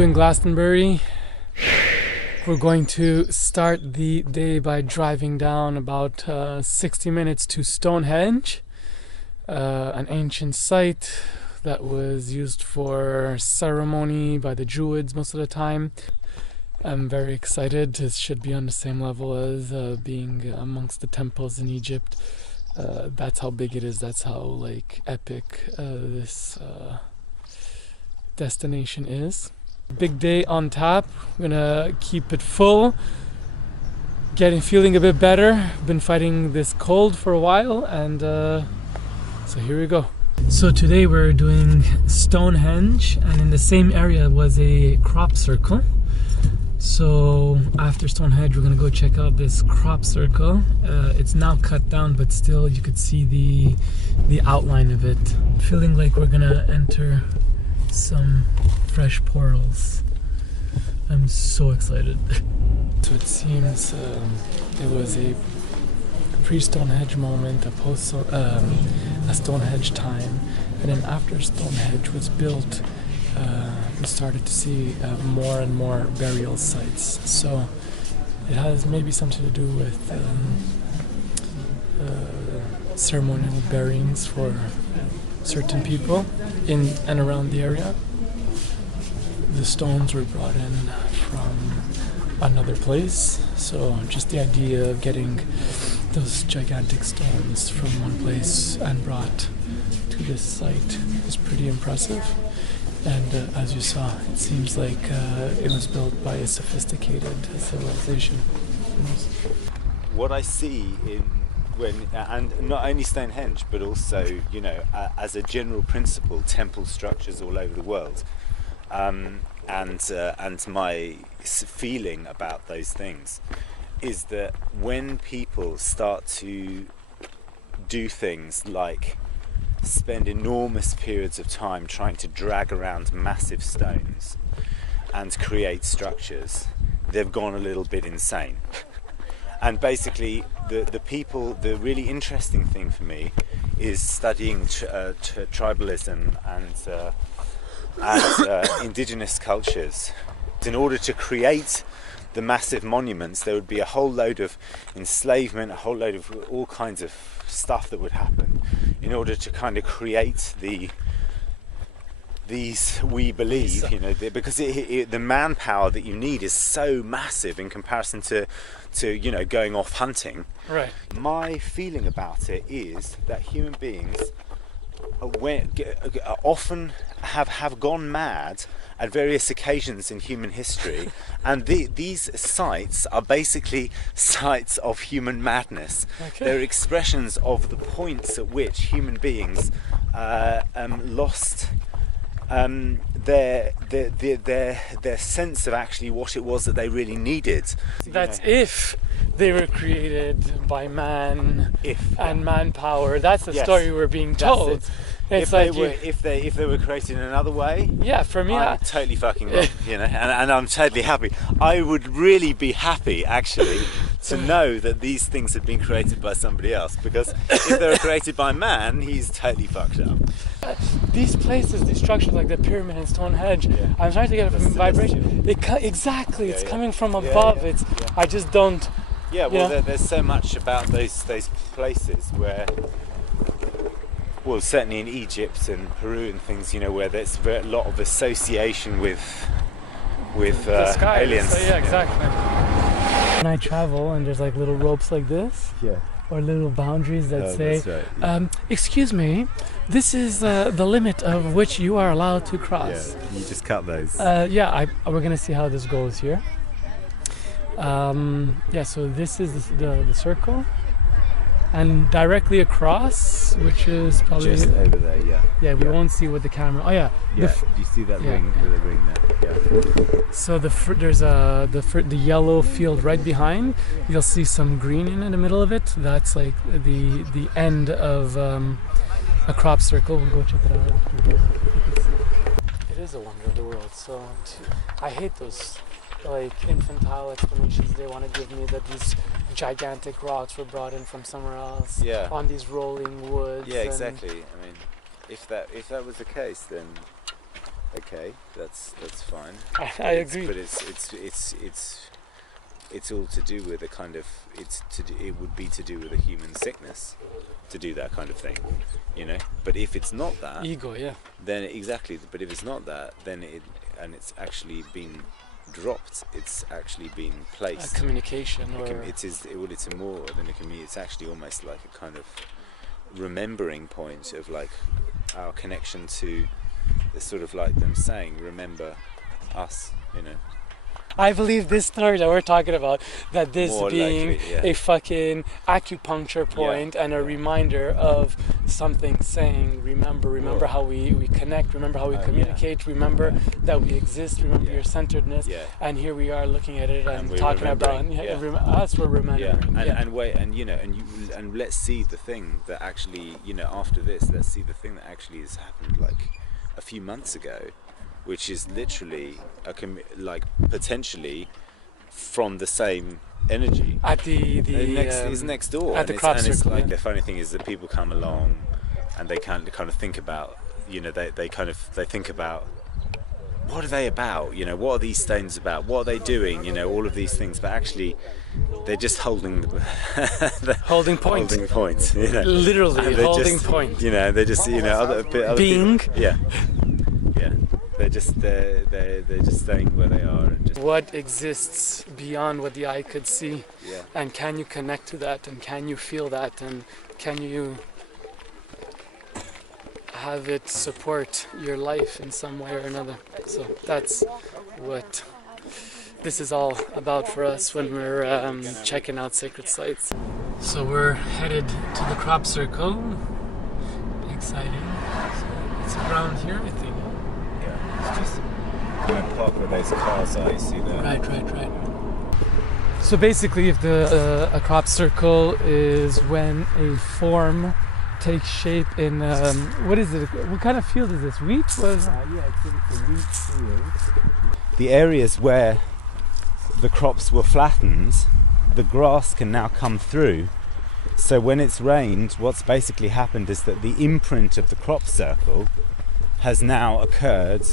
doing Glastonbury. We're going to start the day by driving down about 60 minutes to Stonehenge, an ancient site that was used for ceremony by the Druids most of the time. I'm very excited. This should be on the same level as being amongst the temples in Egypt. That's how big it is. That's how like epic this destination is. Big day on tap. We're gonna keep it full. Feeling a bit better. Been fighting this cold for a while, and so here we go. So today we're doing Stonehenge, and in the same area was a crop circle. So after Stonehenge we're gonna go check out this crop circle. It's now cut down, but still you could see the outline of it. Feeling like we're gonna enter some fresh portals. I'm so excited. So it seems it was a pre-Stonehenge moment, a Stonehenge time, and then after Stonehenge was built, we started to see more and more burial sites. So it has maybe something to do with ceremonial buryings for certain people in and around the area. The stones were brought in from another place, so just the idea of getting those gigantic stones from one place and brought to this site is pretty impressive. And as you saw, it seems like it was built by a sophisticated civilization. What I see and not only Stonehenge, but also, you know, as a general principle, temple structures all over the world, and my feeling about those things is that when people start to do things like spend enormous periods of time trying to drag around massive stones and create structures, they've gone a little bit insane. And basically the really interesting thing for me is studying tribalism and indigenous cultures. In order to create the massive monuments, there would be a whole load of enslavement, a whole load of all kinds of stuff that would happen in order to kind of create these we believe, you know, because the manpower that you need is so massive in comparison to you know, going off hunting. Right. My feeling about it is that human beings often have gone mad at various occasions in human history, and these sites are basically sites of human madness. Okay. They're expressions of the points at which human beings lost their sense of actually what it was that they really needed. That's, you know, if they were created by man and manpower. That's the story we're being told. It's if they were created in another way, yeah, for me, I'm totally fucking wrong, you know, and I'm totally happy. I would really be happy actually to know that these things had been created by somebody else, because if they were created by man, he's totally fucked up. These places, these structures like the pyramid and Stonehenge, I'm trying to get it from vibration. Exactly, it's coming from above. I just don't. Yeah, well, there's so much about those places where, well, certainly in Egypt and Peru and things, you know, where there's a lot of association with aliens. So, yeah, exactly. When I travel and there's like little ropes like this, or little boundaries that say, that's right, excuse me, this is the limit of which you are allowed to cross. Yeah, you just cut those. We're gonna see how this goes here. So this is the circle, and directly across, which is probably just over there. Yeah, we won't see with the camera. Oh yeah. Do you see that ring? The ring there. Yeah. So there's the yellow field right behind. You'll see some green in the middle of it. That's like the end of a crop circle. We'll go check it out after this. It is a wonder of the world. So I hate those like infantile explanations they want to give me, that these gigantic rocks were brought in from somewhere else on these rolling woods. Yeah, exactly. I mean, if that was the case, then Okay, that's fine. I agree. But it's all to do with a kind of it would be to do with a human sickness to do that kind of thing, you know. But if it's not that Ego, yeah. then exactly. But if it's not that, then it's actually been dropped. It's actually been placed. A communication, or It's more than a community. It's actually almost like a kind of remembering point of like our connection to the sort of like them saying, "Remember us," you know. I believe this story that we're talking about, that this More being likely, yeah. a fucking acupuncture point and a reminder of something saying, remember how we connect, remember how we communicate, remember that we exist, remember your centeredness, and here we are looking at it and talking about us, we're remembering. And let's see the thing that actually, you know, after this, let's see the thing that actually has happened like a few months ago, which is literally like potentially from the same energy At the is next door. At the crop circle. It's like the funny thing is that people come along and they kind of think about, you know, they think about what are they about, you know, what are these stones about, what are they doing, you know, all of these things, but actually they're just holding holding point, you know, literally holding point, you know, they're just, you know, other being people, they're just staying where they are and just what exists beyond what the eye could see, and can you connect to that, and can you feel that, and can you have it support your life in some way or another. So that's what this is all about for us when we're checking out sacred sites. So we're headed to the crop circle. Exciting. So it's around here, I think. It's just going to park where those cars are, you see there. Right. So basically, if a crop circle is when a form takes shape in, what is it? What kind of field is this? Wheat? It's a wheat field. The areas where the crops were flattened, the grass can now come through. So when it's rained, what's basically happened is that the imprint of the crop circle has now occurred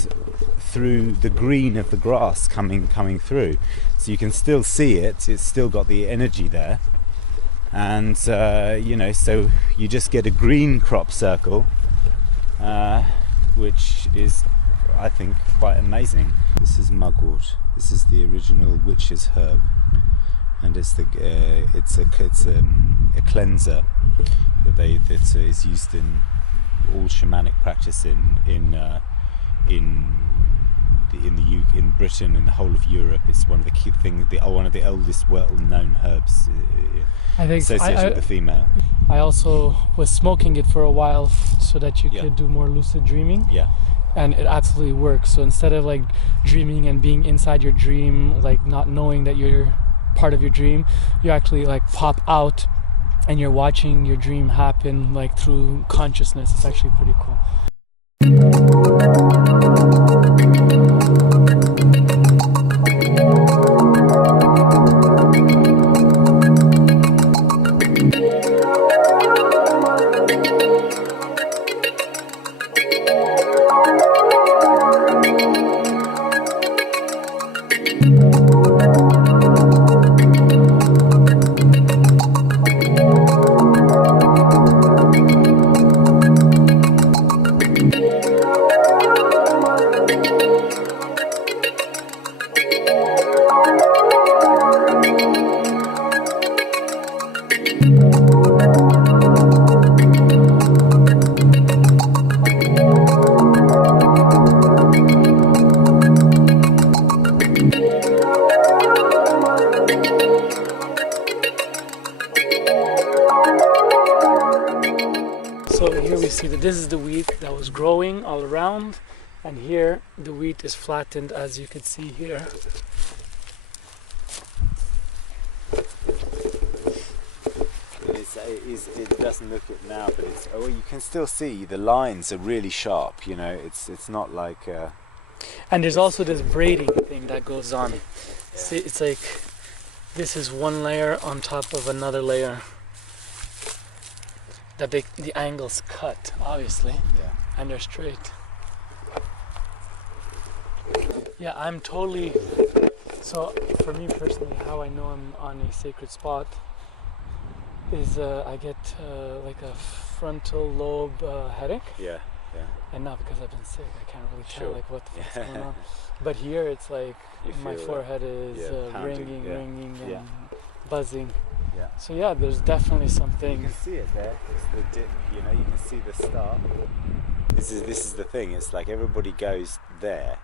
through the green of the grass coming through. So you can still see it, it's still got the energy there. And you know, so you just get a green crop circle, which is, I think, quite amazing. This is mugwort. This is the original witch's herb, and it's a cleanser that is used in all shamanic practice in Britain and the whole of Europe. It's one of the key things, one of the oldest well-known herbs I think associated with the female. I also was smoking it for a while so that you could do more lucid dreaming. Yeah. And it absolutely works. So instead of like dreaming and being inside your dream, like not knowing that you're part of your dream, you actually like pop out and you're watching your dream happen like through consciousness. It's actually pretty cool. So here we see that this is the wheat that was growing all around, and here the wheat is flattened, as you can see here. It doesn't look it now, but it's, you can still see the lines are really sharp. You know, it's not like. And there's also this braiding thing that goes on. See, it's like this is one layer on top of another layer. The angles cut, obviously, and they're straight. Yeah, I'm totally. So for me personally, how I know I'm on a sacred spot is I get like a frontal lobe headache. Yeah, yeah. And not because I've been sick, I can't really tell Sure. like what the fuck's Yeah. going on. But here it's like You my feel it. forehead is Pounding, ringing and Yeah. buzzing. Yeah. So yeah, there's definitely You something. can see it there. It's the dip. You know, you can see the star. This is the thing. It's like everybody goes there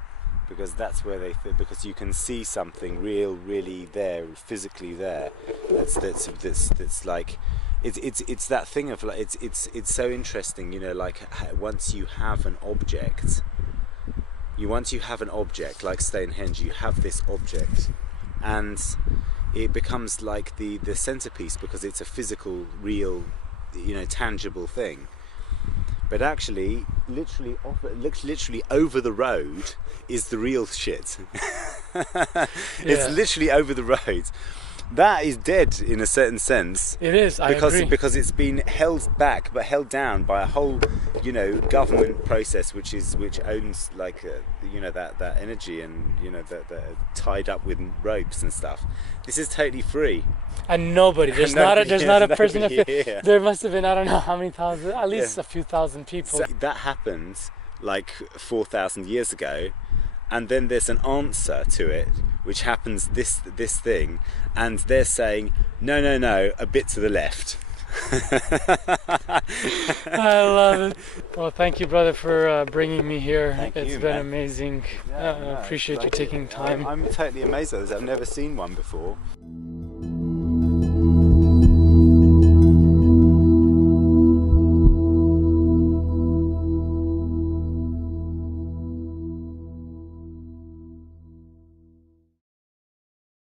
because that's where they because you can see something really there, physically there. That's like it's that thing of like it's so interesting. You know, like once you have an object. Once you have an object like Stonehenge, you have this object, and it becomes like the centerpiece because it's a physical, real, you know, tangible thing. But actually, literally over the road is the real shit. It's literally over the road. That is dead in a certain sense. It is, I agree. Because it's been held back, but held down by a whole, you know, government process, which owns like, you know, that energy, and you know that tied up with ropes and stuff. This is totally free. And nobody, there's not a person up here. There must have been, I don't know how many thousand, at least a few thousand people. So that happened like 4,000 years ago, and then there's an answer to it, which happens this thing, and they're saying no, a bit to the left. I love it. Well, thank you, brother, for bringing me here. It's been man. Amazing. Yeah, I appreciate you taking time. I'm totally amazed at this. I've never seen one before.